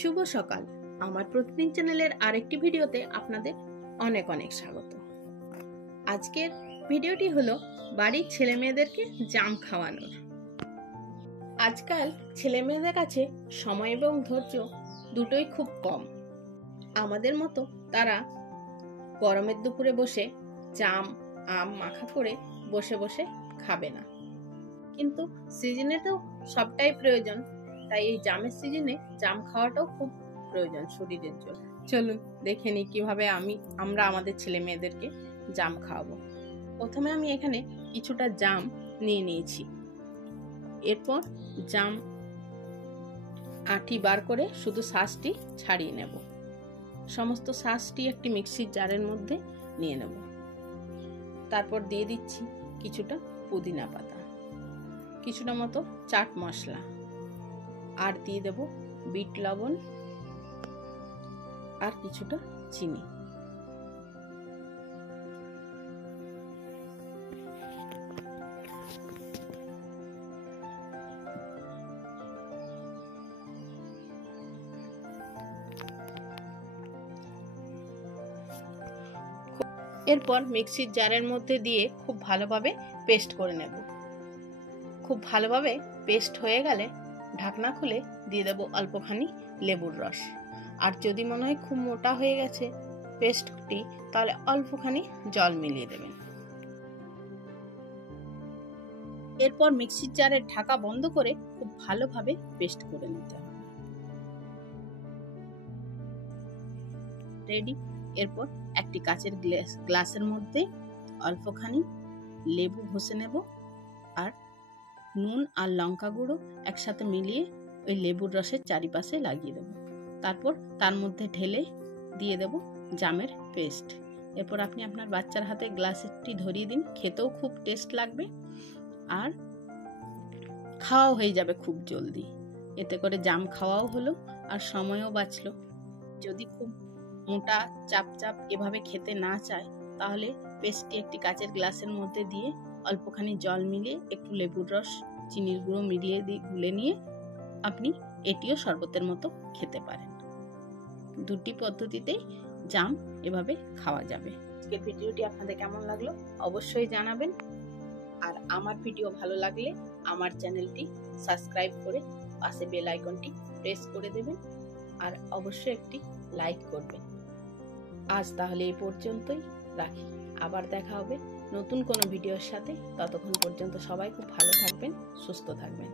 শুভ সকাল। আমার প্রতিদিন চ্যানেলের আরেকটি ভিডিওতে আপনাদের অনেক অনেক স্বাগত। আজকের ভিডিওটি হলো বাড়ির ছেলে মেয়েদেরকে জাম খাওয়ানোর। আজকাল ছেলে মেয়েদের কাছে সময় এবং ধৈর্য দুটোই খুব কম। আমাদের মতো তারা গরমের দুপুরে বসে জাম আম মাখা করে বসে বসে খাবে না, কিন্তু সিজনে তো সবটাই প্রয়োজন। তাই এই জামের সিজনে জাম খাওয়াটাও খুব প্রয়োজন শরীরের জন্য। চলুন দেখে নিই কিভাবে আমরা আমাদের ছেলে মেয়েদেরকে জাম খাওয়াবো। প্রথমে আমি এখানে কিছুটা জাম নিয়ে নিয়েছি। এরপর জাম আটি বার করে শুধু শাঁসটি ছাড়িয়ে নেব। সমস্ত শাঁসটি একটি মিক্সির জারের মধ্যে নিয়ে নেব। তারপর দিয়ে দিচ্ছি কিছুটা পুদিনা পাতা, কিছুটা মতো চাট মশলা, আর দিয়ে দেব বিট লবণ আর কিছুটা চিনি। এরপর মিক্সির জারের মধ্যে দিয়ে খুব ভালোভাবে পেস্ট করে নেব। খুব ভালোভাবে পেস্ট হয়ে গেলে ঢাকনা খুলে দিয়ে দেব অল্পখানি লেবুর রস। আর যদি মনে হয় খুব মোটা হয়ে গেছে পেস্টটি, তাহলে অল্পখানি জল মিলিয়ে দেবেন। এরপর মিক্সির জারের ঢাকা বন্ধ করে খুব ভালোভাবে পেস্ট করে নিতে হবে। রেডি। এরপর একটি কাচের গ্লাসের মধ্যে অল্পখানি লেবু ঘষে নেব আর নুন আর লঙ্কা গুঁড়ো একসাথে মিলিয়ে ওই লেবুর রসের চারিপাশে লাগিয়ে দেব। তারপর তার মধ্যে ঢেলে দিয়ে দেব জামের পেস্ট। এরপর আপনি আপনার বাচ্চার হাতে গ্লাসটি ধরিয়ে দিন। খেতেও খুব টেস্ট লাগবে আর খাওয়াও হয়ে যাবে খুব জলদি। এতে করে জাম খাওয়াও হলো আর সময়ও বাঁচলো। যদি খুব মোটা চাপ চাপ এভাবে খেতে না চায়, তাহলে পেস্টটি একটি কাচের গ্লাসের মধ্যে দিয়ে অল্পখানি জল মিলিয়ে একটু লেবুর রস চিনির গুঁড়ো মিলিয়ে গুলে নিয়ে আপনি এটিও শরবতের মতো খেতে পারেন। দুটি পদ্ধতিতেই জাম এভাবে খাওয়া যাবে। আজকের ভিডিওটি আপনাদের কেমন লাগলো অবশ্যই জানাবেন। আর আমার ভিডিও ভালো লাগলে আমার চ্যানেলটি সাবস্ক্রাইব করে পাশে বেল আইকনটি প্রেস করে দেবেন আর অবশ্যই একটি লাইক করবেন। আজ তাহলে এই পর্যন্তই রাখি। আবার দেখা হবে নতুন কোনো ভিডিওর সাথে। ততক্ষণ পর্যন্ত সবাই খুব ভালো থাকবেন, সুস্থ থাকবেন।